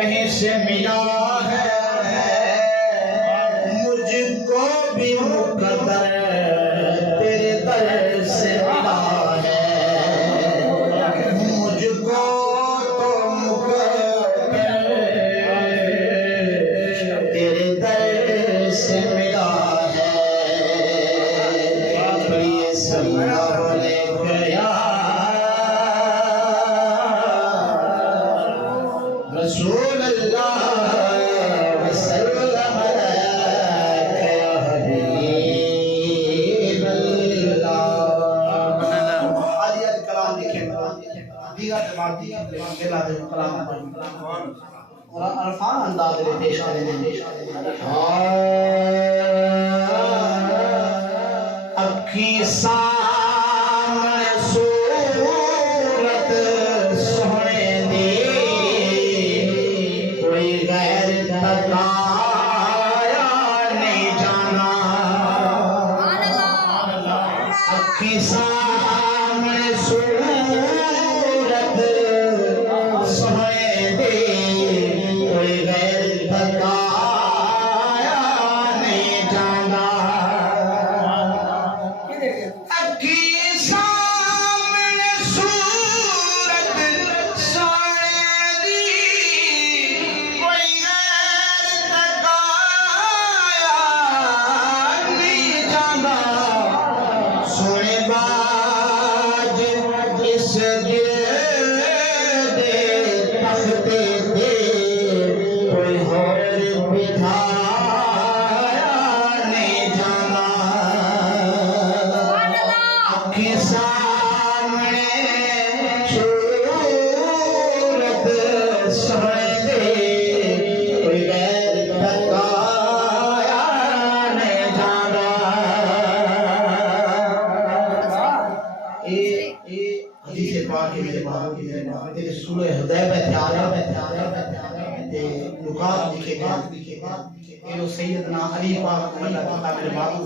कहीं से मिला है, मुझको भी मुकद्दर तेरे दर से मिला है, मुझको तो मुकद्दर तेरे दर से मिला है। प्रिय सल्लल्लाहु अलैहि रसूल अल्लाह वसल्लम अलैका या हबीब अल्लाह। आज कलाम लिखे दीगर जमाती बेला दे कलाम और अरफान अंदाज में पेश करेंगे। अखी सामने सूरत सोहने दी, कोई गैर तकाया नहीं जाना। अखी सामने सूरत सोहने दी, कोई गैर तकाया नहीं जाना। अखी सामने सूरत सोहने दी, कोई गैर तकाया नहीं जाना। सोने बाज इस दिल दे तख्ते दे, कोई और बिठाया नहीं जाना। अखी सामने सूरत सोहने दे, कोई गैर तकाया नहीं जाना। हदीस पाक के मेरे बाबू की तेरे सूरह हुदैबिया ते लुकात लिखेगा ये जो सैयदना अली पाक अल्लाह ताला मेरे बाबू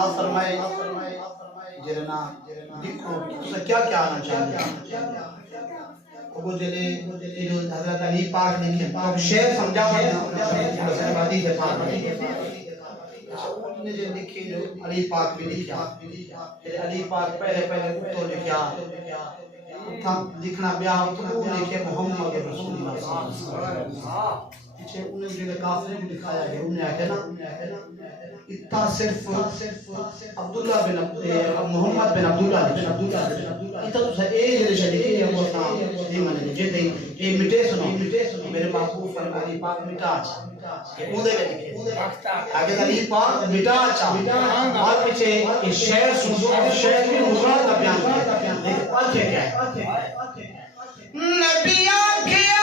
आप फरमाए जरना देखो तुसा क्या क्या आना चाहते वो जले ये जो हजरत अली पाक लिखे अब शेर समझावा हदीस पाक ने जो लिखे जो अली पाक भी लिखा फिर अली पाक पहले तो लिखा था लिखना ब्याह तो लिखे मोहम्मद रसूलुल्लाह पीछे उन्हें जो काफिर में दिखाया गया उन्हें आया ना इतना सिर्फ अब्दुल्ला बिन मोहम्मद बिन अब्दुल्ला इतना तो ए जे शरीक है वो था ये माने जे दे ए मिटे सुनो मेरे महबूब फरमानी पाक मिटा अच्छा ये उदे के लिखे आगे अली पाक मिटा अच्छा और पीछे ये शेर सुनो शेर में मुराद का बयान देखो अर्थ क्या है नबी आखिया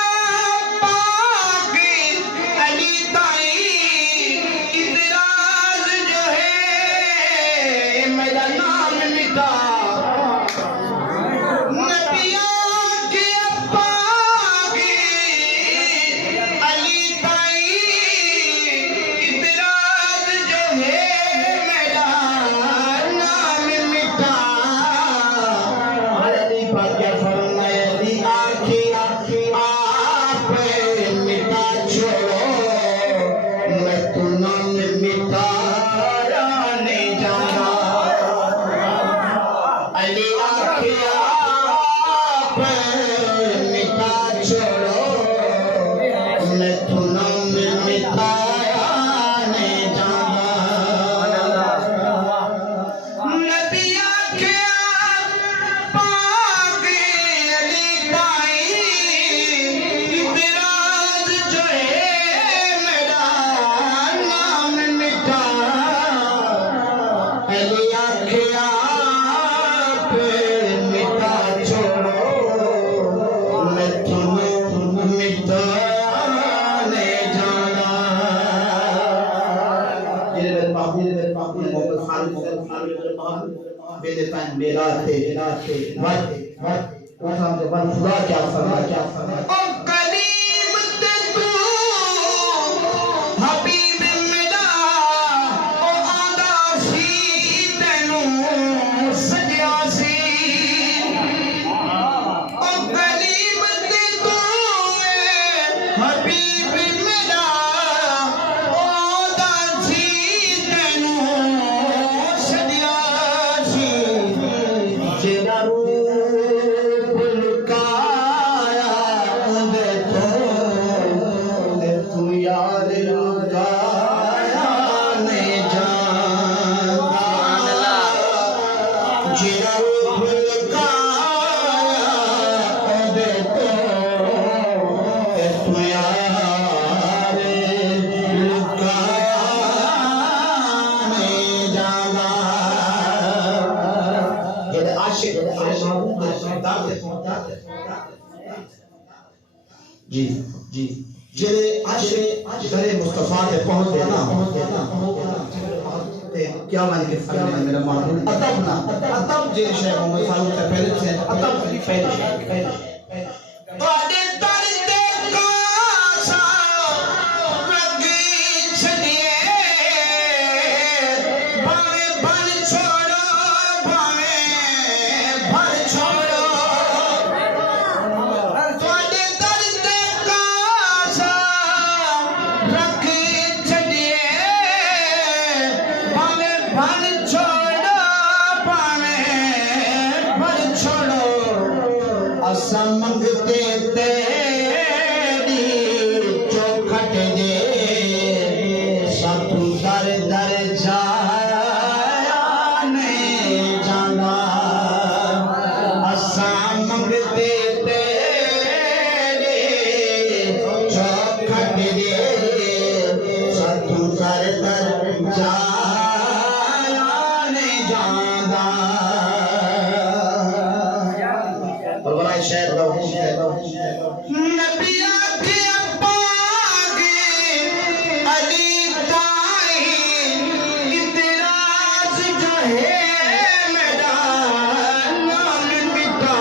Happy जी जी जेरे आशे दरे मुस्तफा के पहुंच देना क्या मान के फरमाया मेरा मामूल अदब ना अदब जे शे मोहम्मद फारूक से पहले से अदब पहले वादे दर्दे का सा लगी छड़िए भावे भल छोड़ो भावे भल छोड़ो वादे दर्दे का सा लगी छड़िए भावे भल छोड़ो भावे भल छोड़ो असा मंगते तेरी चौखट दे सतू दर दर जाया नहीं जाना असा मंगते तेरी चौखट दे सतू दर दर जाया नहीं जाना और बड़ा शायद नबिया के अब्बागे अली ताई इतराज जो है मेरा नाम मिटा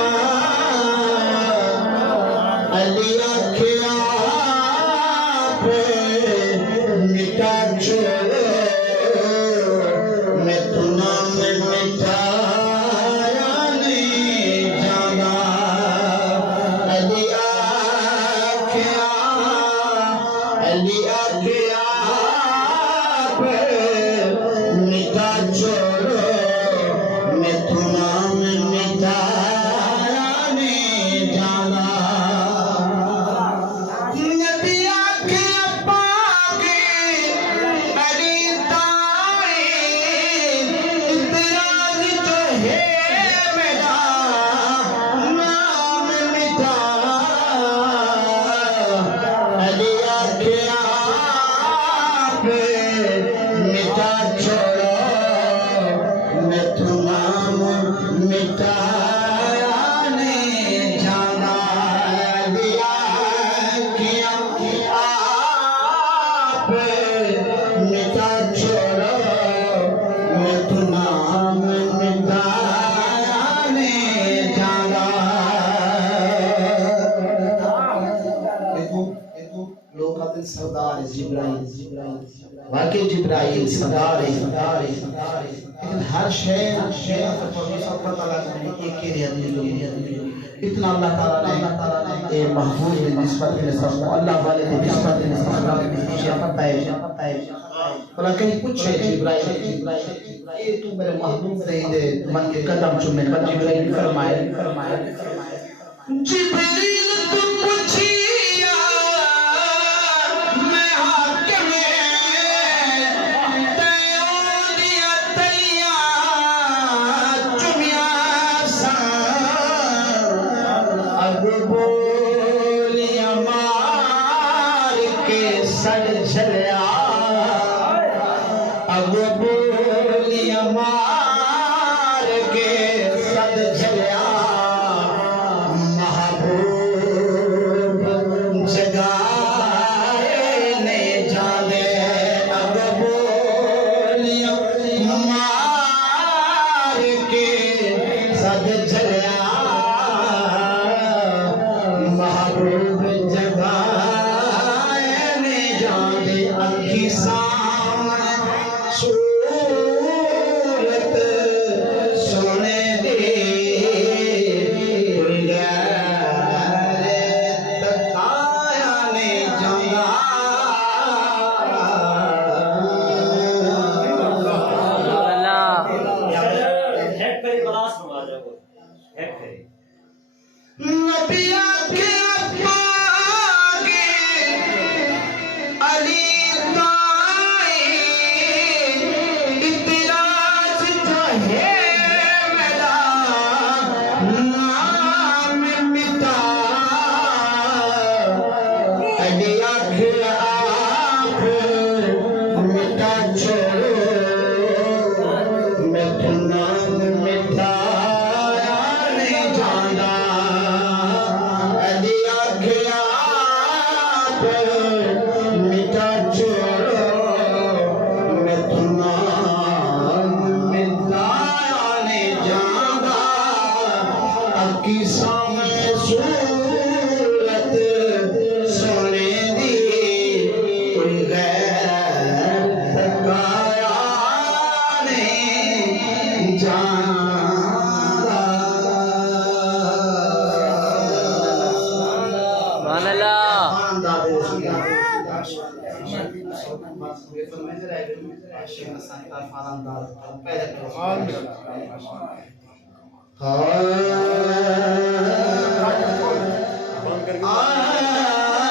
अली आखिया पे मिटा छोड़ो मैं तू नाम मिटाया नहीं जाना अली आखिया पे मिटा छोड़ो मैं तू नाम मिटाया नहीं जाना नबिया के अब्बागे अली ताई इतराज जो है मेरा नाम मिटा अली आखिया पे मिटा छोड़ो मैं तू नाम मिटाया नहीं जाना अली आखिया पे मिटा छोड़ो मैं तू नाम मिटाया नहीं जाना लोग कहते सरदार जिब्राइल वाकई जिब्राइल सरदार है लेकिन हर शय अल्लाह ताला ने एक के लिए इतना अल्लाह ताला ने ए महबूब ने निस्बत में सब अल्लाह वाले ने निस्बत में सब पता है बोला कहीं पूछे जिब्राइल ये तू मेरे महबूब नहीं दे मन के कदम चूमे जिब्राइल फरमाया जिब्राइल तू पूछिया मैं हाकिम तयो दिया तैया चुमिया सा अब बोलिया मार के सड़ चलिया अब बोलिया मार के सड़ चलिया महबूब जगाए नहीं जाने अब बोलिया मार के सद चलिया महबूब जगाए नहीं जाने अखी सामने ईमानदार दे सुनिया ये तो मैं जरा शेख हसन का ईमानदार पहले हाँ